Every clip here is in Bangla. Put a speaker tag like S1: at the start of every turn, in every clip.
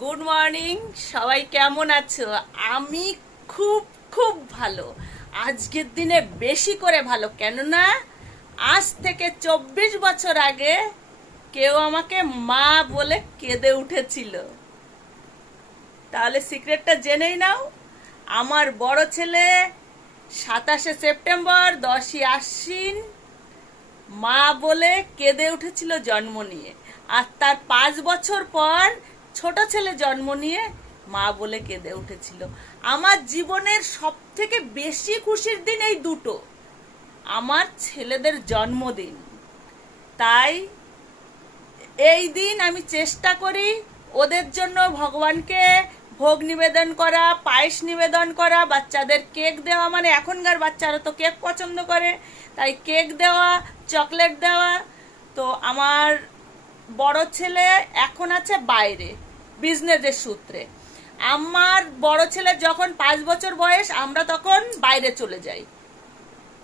S1: গুড মর্নিং সবাই কেমন আছো? আমি খুব খুব ভালো। আজকের দিনে বেশি করে ভালো। কেননা, আজ থেকে চব্বিশ বছর আগে কেউ আমাকে মা বলে কেঁদে উঠেছিল। তাহলে সিক্রেটটা জেনেই নাও। আমার বড় ছেলে সাতাশে সেপ্টেম্বর দশই আশ্বিন মা বলে কেঁদে উঠেছিল জন্ম নিয়ে। আর তার পাঁচ বছর পর ছোট ছেলে জন্ম নিয়ে মা বলে কেঁদে উঠেছিল। আমার জীবনের সব থেকে বেশি খুশির দিন এই দুটো। আমার ছেলেদের জন্মদিন। তাই এই দিন আমি চেষ্টা করি ওদের জন্য ভগবানকে ভোগ নিবেদন করা, পায়েস নিবেদন করা, বাচ্চাদের কেক দেওয়া। মানে এখনকার বাচ্চারা তো কেক পছন্দ করে, তাই কেক দেওয়া, চকলেট দেওয়া। তো আমার বড় ছেলে এখন আছে বাইরে। বিজনেসের সূত্রে। আমার বড় ছেলে যখন পাঁচ বছর বয়স, আমরা তখন বাইরে চলে যাই।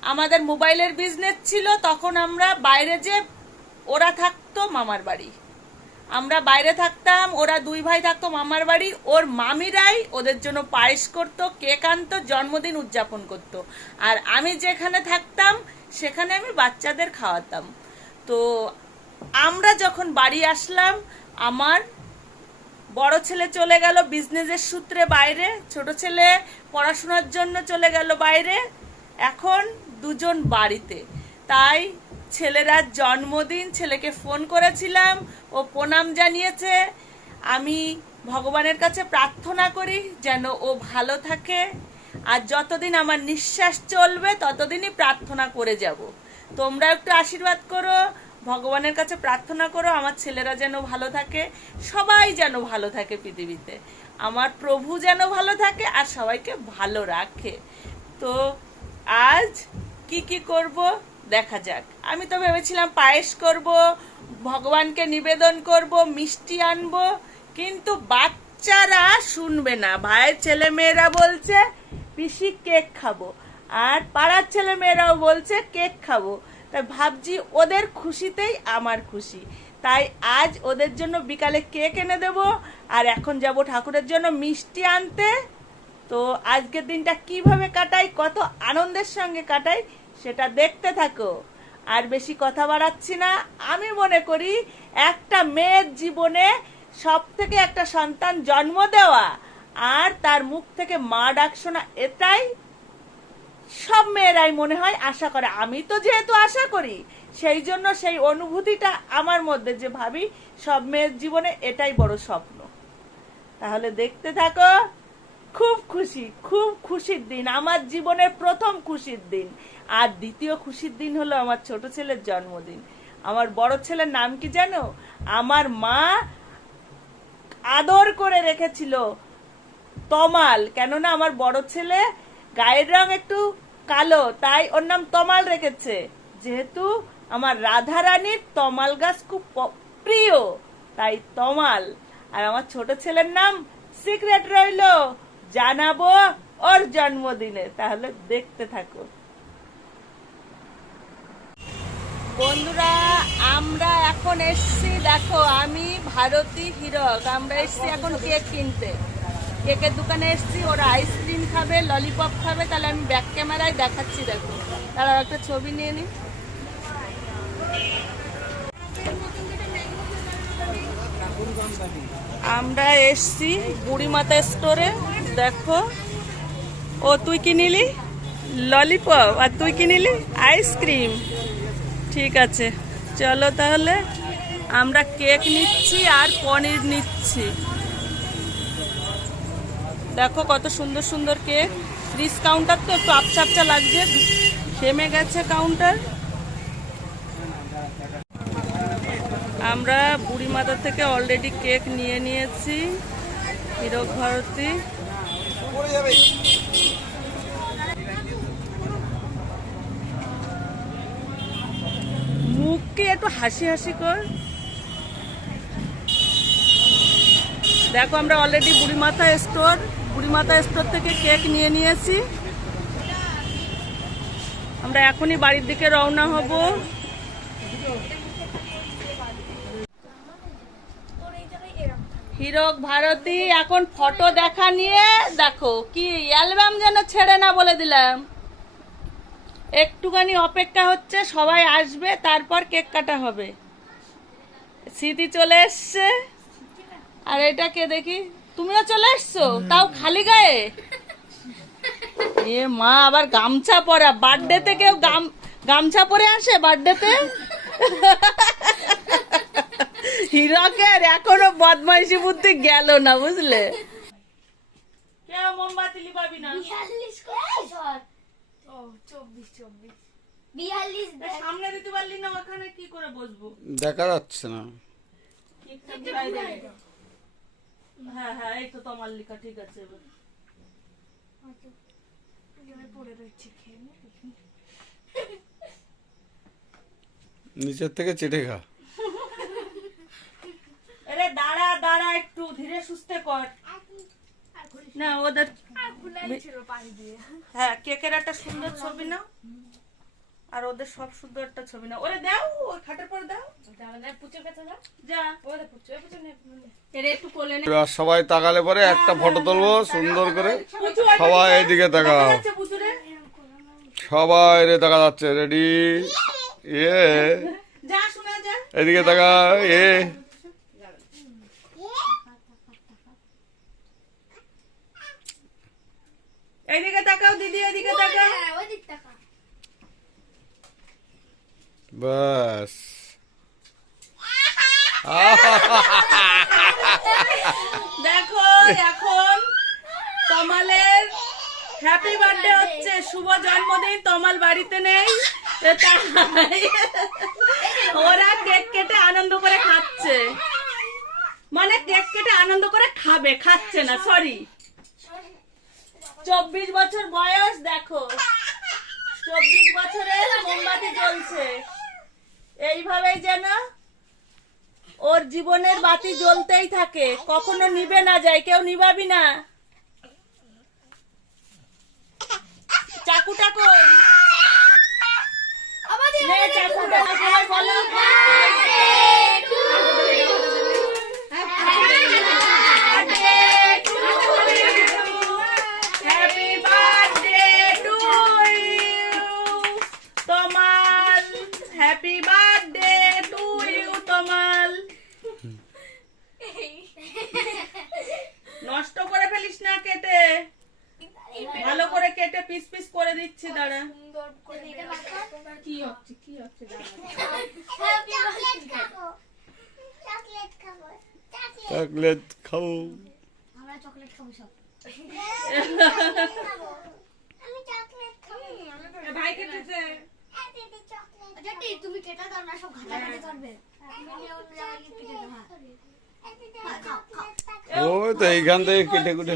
S1: আমাদের মোবাইলের বিজনেস ছিল, তখন আমরা বাইরে যে ওরা থাকতো মামার বাড়ি। আমরা বাইরে থাকতাম, ওরা দুই ভাই থাকতো মামার বাড়ি, ওর মামিরাই ওদের জন্য পায়েস করতো, কেক আনতো, জন্মদিন উদযাপন করতো। আর আমি যেখানে থাকতাম, সেখানে আমি বাচ্চাদের খাওয়াতাম। তো আমরা যখন বাড়ি আসলাম, আমার বড় ছেলে চলে গেল বিজনেসের সূত্রে বাইরে, ছোট ছেলে পড়াশোনার জন্য চলে গেল বাইরে, এখন দুজন বাড়িতে। তাই ছেলেরা জন্মদিন, ছেলেকে ফোন করেছিলাম, ও প্রণাম জানিয়েছে, আমি ভগবানের কাছে প্রার্থনা করি যেন ও ভালো থাকে, আর যতদিন আমার নিঃশ্বাস চলবে ততদিনই প্রার্থনা করে যাব। তোমরা একটু আশীর্বাদ করো ভগবানের কাছে প্রার্থনা করো, আমার ছেলেরা যেন ভালো থাকে, সবাই যেন ভালো থাকে পৃথিবীতে। আমার প্রভু যেন ভালো থাকে আর সবাইকে ভালো রাখে। তো আজ কি কি করব দেখা যাক। আমি তো ভেবেছিলাম পায়েস করব, ভগবানকে নিবেদন করব, মিষ্টি আনব, কিন্তু বাচ্চারা শুনবে না। ভাইয়ের ছেলে মেয়েরা বলছে, পিসি কেক খাব। আর পাড়ার ছেলে মেয়েরাও বলছে, কেক খাব। তাই ভাবছি ওদের খুশিতেই আমার খুশি। তাই আজ ওদের জন্য বিকালে কেক এনে দেব, আর এখন যাব ঠাকুরের জন্য মিষ্টি আনতে। তো আজকের দিনটা কীভাবে কাটাই, কত আনন্দের সঙ্গে কাটাই, সেটা দেখতে থাকো। আর বেশি কথা বাড়াচ্ছি না, আমি মনে করি একটা মেয়ের জীবনে সব থেকে একটা সন্তান জন্ম দেওয়া, আর তার মুখ থেকে মা ডাক শোনা এটাই সব মেয়েরাই মনে হয় আশা করে। আমি তো যেহেতু আশা করি, সেই জন্য সেই অনুভূতিটা আমার মধ্যে যে ভাবি, সব মেয়ের জীবনে এটাই বড় স্বপ্ন। তাহলে দেখতে থাকো, খুব খুশি, খুব খুশির দিন, আমার জীবনের প্রথম খুশির দিন। আর দ্বিতীয় খুশির দিন হলো আমার ছোট ছেলের জন্মদিন। আমার বড় ছেলের নাম কি জানো? আমার মা আদর করে রেখেছিল তমাল। কেননা আমার বড় ছেলে গায়ের রং একটু কালো, তাই ওর নাম তমাল রেখেছে। যেহেতু আমার রাধা রানীর তমাল গাছ খুব প্রিয়, তাই তমাল। আর আমার ছোট ছেলের নাম সিক্রেট রইল। জানাব ওর জন্মদিনে, তাহলে দেখতে থাকো বন্ধুরা, আমরা এখন এসছি, দেখো, আমি ভারতী হিরক, আমরা এসছি এখন কেক কিনতে। কেকের দোকানে এসছি, ওরা আইসক্রিম ললিপপ খাবে, তাহলে আমি ব্যাক ক্যামেরায় দেখাচ্ছি, দেখো। তারা একটা ছবি নিয়ে নি। আমরা এসছি বুড়িমাতা স্টোরে দেখো। ও, তুই কি নিলি? ললিপপ আর তুই কি নিলি? আইসক্রিম ঠিক আছে। চলো তাহলে, আমরা কেক নিচ্ছি আর পনির নিচ্ছি। দেখো কত সুন্দর সুন্দর কেক। ফ্রিজ কাউন্টার তো একটু আপচা আপচা লাগছে। থেমে গেছে কাউন্টার আমরা বুড়ি মাথা থেকে অলরেডি কেক নিয়ে নিয়েছি। হীরক ভারতী। মুখকে একটু হাসি হাসি কর। দেখো, আমরা অলরেডি বুড়িমাথা স্টোর বুড়িমাথা স্টোর থেকে কেক নিয়ে নিয়েছি। আমরা এখনই বাড়ির দিকে রওনা হব। হিরক ভারতী, এখন ফটো দেখা নিয়ে, দেখো, কি অ্যালবাম যেন ছেড়ে না বলে দিলাম। একটুখানি অপেক্ষা হচ্ছে, সবাই আসবে, তারপর কেক কাটা হবে। স্মৃতি চলে এসছে। আর এটা কে দেখি তুমিও চলে এসছো তাও খালি গায়ে? এ মা আবার গামছা পরা। বার্থডেতে কেউ গাম গামছা পরে আসে বার্থডেতে? হিরকের এখনও বদমাইশি বুদ্ধি গেল না বুঝলে? মোমবাতি লিবাবি না।
S2: বিয়াল্লিশ করে ধর ও চব্বিশ চব্বিশ। বিয়াল্লিশ দেখ
S1: সামনে দিতে পারলি না ওখানে কি করে বসবো?
S3: দেখা যাচ্ছে না।
S1: হ্যাঁ হ্যাঁ এই তো তোমার লেখা ঠিক আছে এবার।
S2: পড়ে রয়েছে খেয়ে
S3: নিচের থেকে চেটে খা।
S1: আরে দাঁড়া দাঁড়া একটু ধীরে সুস্থে কর। না। ওদের হ্যাঁ কেকের একটা সুন্দর ছবি নাও। আর ওদের সব সুন্দর একটা ছবি না। ওরে দাও ওই খাটের পর দাও।
S2: তাহলে পুচুর কাছে না
S1: যা।
S2: ওরে পুচু পুচু নে
S1: এরে একটু কোলে নে।
S3: এবার সবাই তাকালে পরে একটা ফটো তুলবো সুন্দর করে। সবাই এদিকে তাকাও। সবাই রে দেখা যাচ্ছে রেডি? ইয়ে
S1: যা শোনা যা।
S3: এদিকে তাকা এ।
S1: এইদিকে তাকাও দিদি এদিকে তাকাও।
S2: হ্যাঁ
S3: বাস।
S1: দেখো, এখন তমালের হ্যাপি বার্থডে হচ্ছে, শুভ জন্মদিন, তমাল বাড়িতে নেই ওরা কেক কেটে আনন্দ করে খাচ্ছে। মানে কেক কেটে আনন্দ করে খাবে, খাচ্ছে না সরি চব্বিশ বছর বয়স, দেখো। চব্বিশ বছরের মোমবাতি জ্বলছে। এইভাবেই যেন ওর জীবনের বাতি জ্বলতেই থাকে। কখনো নিবে না যায়, কেউ নিবাবি না। চাকুটা কই চাকুটা বলো। হ্যাপি বার্থডে টু ইউ তোমাল হ্যাপি বার্থডে টু ইউ তোমাল নষ্ট করে ফেলিস না কেটে ভালো করে কেটে পিস পিস করে দিচ্ছি দাঁড়া।
S2: সুন্দর
S1: কি হচ্ছে কি হচ্ছে
S4: চকলেট খাব। চকলেট
S3: চকলেট খাও
S2: আমরা চকলেট খাব সব
S4: আমি চকলেট খাব
S1: ভাই কেটেছে
S2: তুমি কেটে দাও না সব ঘাটাঘাটি করবে
S3: ওই তো এইখান থেকে কেটে কুটে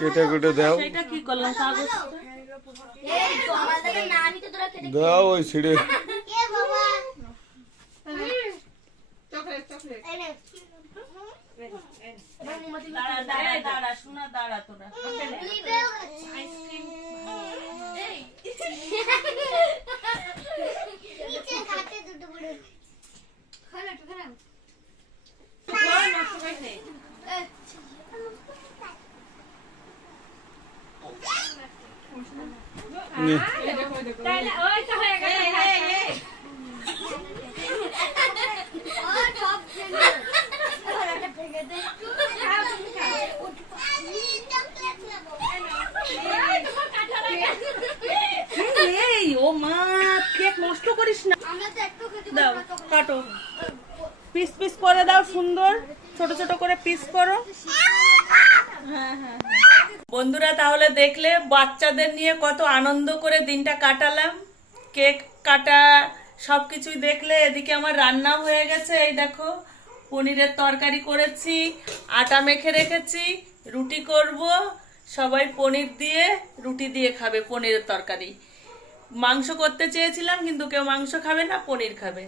S3: কেটে কেটে দাও। দাও ওই ছিঁড়ে।
S1: দাঁড়া দাঁড়া শোনা দাঁড়া তোরা
S4: লিবেও নিচে ঘাটে দুটো বড়
S2: খানা একটু খানা
S3: নে।
S2: ও সব ভেঙে এবার একটা ভেঙে দে
S4: চকলেট নেব
S1: এই ও মা কেক নষ্ট করিস না
S2: আমরা তো একটু খেতে
S1: দাও
S2: পারব না চকলেট।
S1: কাটো পিস পিস করে দাও সুন্দর, ছোট ছোট করে পিস করো। বন্ধুরা, তাহলে দেখলে বাচ্চাদের নিয়ে কত আনন্দ করে দিনটা কাটালাম। কেক কাটা সব কিছুই দেখলে এদিকে আমার রান্নাও হয়ে গেছে। এই দেখো, পনিরের তরকারি করেছি, আটা মেখে রেখেছি, রুটি করব। সবাই পনির দিয়ে রুটি দিয়ে খাবে পনিরের তরকারি। মাংস করতে চেয়েছিলাম, কিন্তু কেউ মাংস খাবে না, পনির খাবে।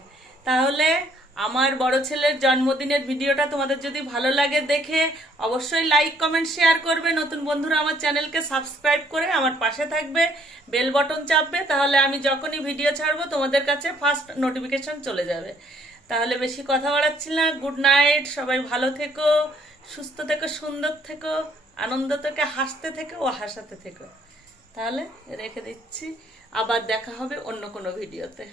S1: তাহলে আমার বড় ছেলের জন্মদিনের ভিডিওটা তোমাদের যদি ভালো লাগে দেখে অবশ্যই লাইক কমেন্ট শেয়ার করবে। নতুন বন্ধুরা আমার চ্যানেলকে সাবস্ক্রাইব করে আমার পাশে থাকবে বেল বটন চাপবে, তাহলে আমি যখনই ভিডিও ছাড়বো তোমাদের কাছে ফার্স্ট নোটিফিকেশন চলে যাবে। তাহলে বেশি কথা বাড়াচ্ছি না। গুড নাইট সবাই ভালো থেকো, সুস্থ থেকো, সুন্দর থেকো, আনন্দ থেকে, হাসতে থেকো ও হাসাতে থেকো। তাহলে রেখে দিচ্ছি। আবার দেখা হবে অন্য কোনো ভিডিওতে